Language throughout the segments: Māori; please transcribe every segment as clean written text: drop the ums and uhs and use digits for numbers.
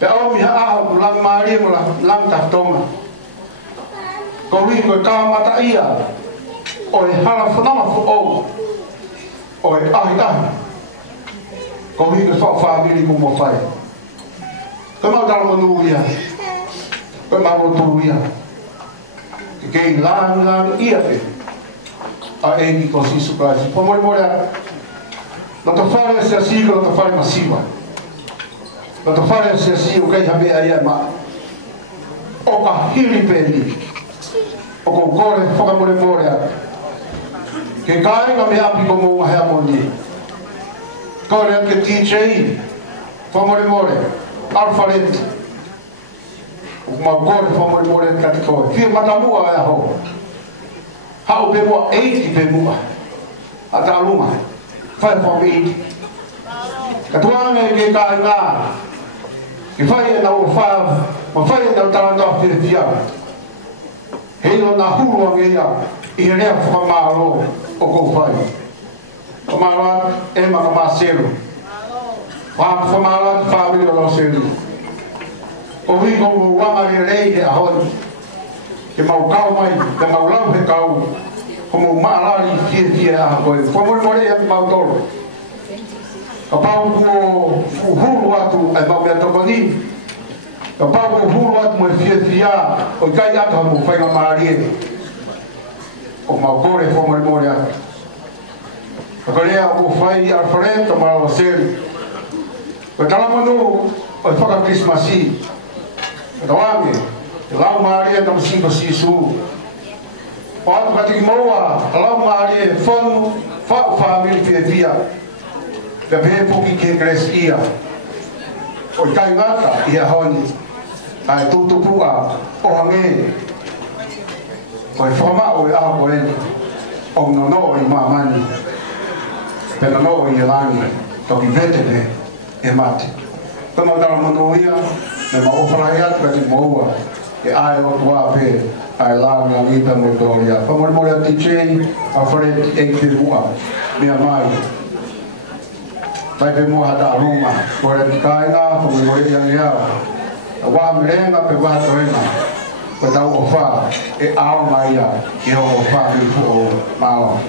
pe au mi ha lang mari mo lang ta tonga ko wi ko ka mata ia oi hala fona fo oi ai ko wi ko fa family ko mo fai ko ma dal mo nuia ko ma mo tuia ke lang ia pe a e ko si surprise po mo non to fare se assim non to fare massiva non to fare se assim o que já vê aí ma o ka hiri peli o ko kore foka more que cai na minha api como uma harmonia kore que DJ fo more alfaret uma kore fo more katiko fi matamua ya ho ha o be mo 8 be mo ata aluma fai família katuanga ke kainga que fai na o fa ma fai na talando fia helo na hulu ngeia e rea famalo o ko fai famalo e ma masero famalo família lo sero o vi como o amari rei a hon que mau kau mai que mau lau he kau como malari fia a ko como more e mau tolo o pau ko hulu atu ai mau beto koni o pau ko hulu atu mo fia o kai atu mo fai na malari o mau kore como more atu o korea o fai al frente mau ser o talamanu o faka krismasi doange lau malari tam sinto sisu Pode bater moa, lá uma área fome, família que via, bebê porque que crescia, o caingata e a honi, aí tudo pua, o hangue, o forma o água ele, o nono e mamani, pelo nono e langue, toque vete e mate, como da manoia, me mau fraiat bater moa, e aí o tua pe ai lá na vida motoria vamos morar tichei a frente em que rua minha mãe vai ver morra da Roma por aí caina vamos morar em lá a merenga pegou a toina para dar o fa e alma ia que o fa de fogo mal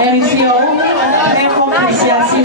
Elisio, Apreciación.